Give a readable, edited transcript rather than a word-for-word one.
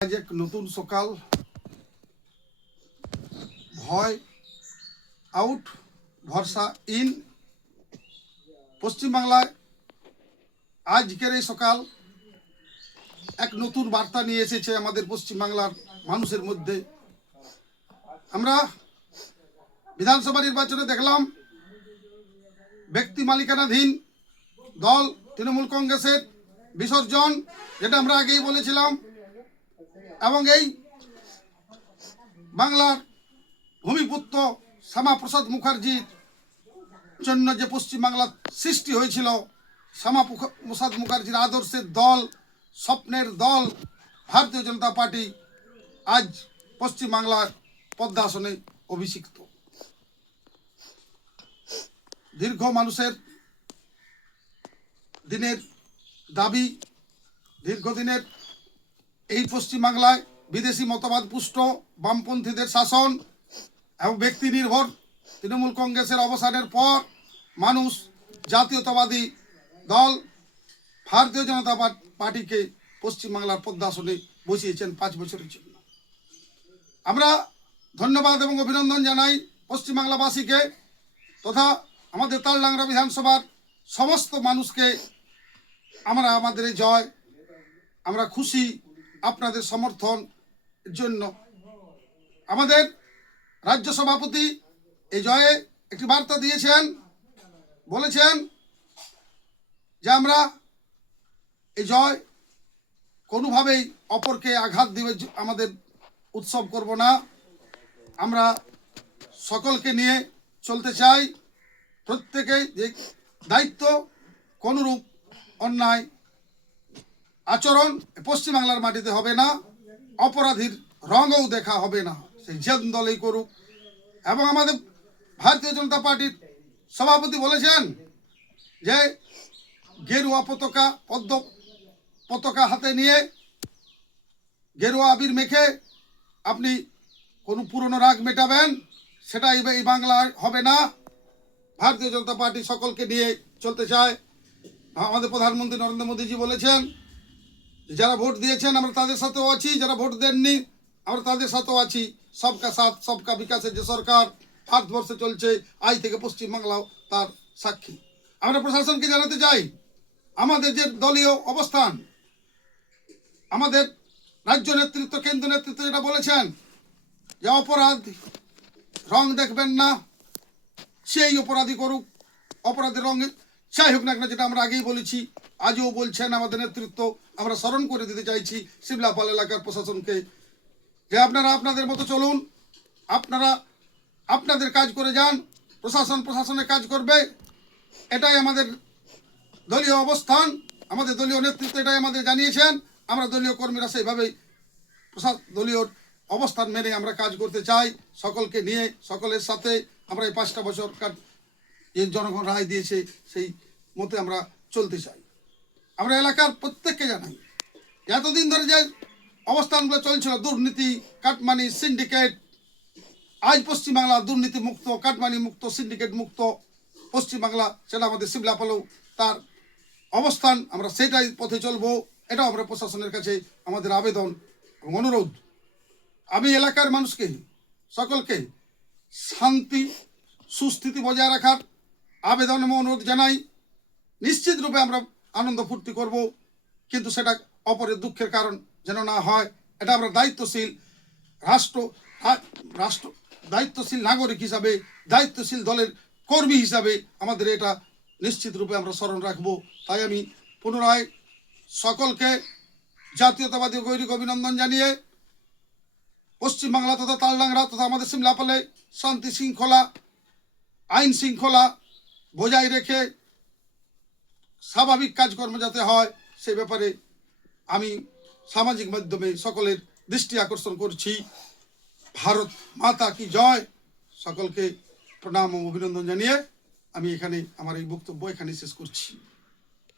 আজ এক নতুন সকাল, ভয় আউট ভরসা ইন। পশ্চিমবাংলায় আজকের এই সকাল এক নতুন বার্তা নিয়ে এসেছে আমাদের পশ্চিমবাংলার মানুষের মধ্যে। আমরা বিধানসভা নির্বাচনে দেখলাম ব্যক্তি মালিকানাধীন দল তৃণমূল কংগ্রেসের বিসর্জন, যেটা আমরা আগেই বলেছিলাম, এবং এই বাংলার ভূমিপুত্র শ্যামাপ্রসাদ মুখার্জির জন্য যে পশ্চিমবাংলার সৃষ্টি হয়েছিল, শ্যামাপ্রসাদ মুখার্জির আদর্শের দল, স্বপ্নের দল ভারতীয় জনতা পার্টি আজ পশ্চিমবাংলার পদ্মাসনে অভিষিক্ত। দীর্ঘ মানুষের দিনের দাবি, দীর্ঘদিনের এই পশ্চিমবাংলায় বিদেশি মতবাদ পুষ্ট বামপন্থীদের শাসন এবং ব্যক্তি নির্ভর তৃণমূল কংগ্রেসের অবসানের পর মানুষ জাতীয়তাবাদী দল ভারতীয় জনতা পার্টিকে পশ্চিমবাংলার পদ্মাসনে বসিয়েছেন 5 বছরের জন্য। আমরা ধন্যবাদ এবং অভিনন্দন জানাই পশ্চিমবাংলাবাসীকে তথা আমাদের তালডাংরা বিধানসভার সমস্ত মানুষকে। আমরা আমাদের এই জয়, আমরা খুশি আপনাদের সমর্থন জন্য। আমাদের রাজ্য সভাপতি এই জয়ে একটি বার্তা দিয়েছেন, বলেছেন যে আমরা এই জয় কোনোভাবেই অপরকে আঘাত দিবে আমাদের উৎসব করব না। আমরা সকলকে নিয়ে চলতে চাই, প্রত্যেকে যে দায়িত্ব, কোনরূপ অন্যায় আচরণ পশ্চিমবাংলার মাটিতে হবে না, অপরাধীর রঙও দেখা হবে না, সেই যে দলেই করুক। এবং আমাদের ভারতীয় জনতা পার্টির সভাপতি বলেছেন যে গেরুয়া পতাকা, পদ্ম পতাকা হাতে নিয়ে গেরুয়া আবির মেখে আপনি কোনো পুরনো রাগ মেটাবেন, সেটা এই বাংলায় হবে না। ভারতীয় জনতা পার্টি সকলকে নিয়ে চলতে চায়। আমাদের প্রধানমন্ত্রী নরেন্দ্র মোদীজি বলেছেন যারা ভোট দিয়েছেন আমরা তাদের সাথেও আছি, যারা ভোট দেননি আমরা তাদের সাথেও আছি। সবকা সাথ সবকা বিকাশের যে সরকার ভারতবর্ষে চলছে, আজ থেকে পশ্চিমবাংলাও তার সাক্ষী। আমরা প্রশাসনকে জানাতে চাই আমাদের যে দলীয় অবস্থান, আমাদের রাজ্য নেতৃত্ব, কেন্দ্র নেতৃত্ব যেটা বলেছেন যে অপরাধ রং দেখবেন না, সেই অপরাধী করুক, অপরাধের রঙে যাই হোক না কেন, যেটা আমরা আগেই বলেছি, আজও বলছেন আমাদের নেতৃত্ব। আমরা স্মরণ করে দিতে চাইছি শিমলাপাল এলাকার প্রশাসনকে যে আপনারা আপনাদের মতো চলুন, আপনারা আপনাদের কাজ করে যান, প্রশাসন প্রশাসনের কাজ করবে। এটাই আমাদের দলীয় অবস্থান, আমাদের দলীয় নেতৃত্ব এটাই আমাদের জানিয়েছেন। আমরা দলীয় কর্মীরা সেইভাবেই দলীয় অবস্থান মেনে আমরা কাজ করতে চাই, সকলকে নিয়ে সকলের সাথে। আমরা এই 5টা বছর যে জনগণ রায় দিয়েছে সেই মতে আমরা চলতে চাই। আমরা এলাকার প্রত্যেককে জানাই এতদিন ধরে যে অবস্থানগুলো চলছিল, দুর্নীতি, কাটমানি, সিন্ডিকেট, আজ পশ্চিমবাংলা দুর্নীতি মুক্ত, কাটমানি মুক্ত, সিন্ডিকেট মুক্ত পশ্চিমবাংলা, সেটা আমাদের শিমলাপালেও তার অবস্থান। আমরা সেটাই পথে চলবো, এটাও আমরা প্রশাসনের কাছে আমাদের আবেদন এবং অনুরোধ। আমি এলাকার মানুষকে সকলকে শান্তি সুস্থিতি বজায় রাখার আবেদন এবং অনুরোধ জানাই। নিশ্চিত রূপে আমরা আনন্দ ফুর্তি করব, কিন্তু সেটা অপরের দুঃখের কারণ যেন না হয়। এটা আমরা দায়িত্বশীল রাষ্ট্র দায়িত্বশীল নাগরিক হিসাবে, দায়িত্বশীল দলের কর্মী হিসাবে আমাদের এটা নিশ্চিত রূপে আমরা স্মরণ রাখবো। তাই আমি পুনরায় সকলকে জাতীয়তাবাদী গৈরিক অভিনন্দন জানিয়ে পশ্চিমবাংলা তথা তালডাংরা তথা আমাদের শিমলাপালে শান্তি শৃঙ্খলা, আইন শৃঙ্খলা বজায় রেখে স্বাভাবিক কাজকর্ম যাতে হয় সে ব্যাপারে আমি সামাজিক মাধ্যমে সকলের দৃষ্টি আকর্ষণ করছি। ভারত মাতা কি জয়। সকলকে প্রণাম ও অভিনন্দন জানিয়ে আমি এখানে আমার এই বক্তব্য এখানে শেষ করছি।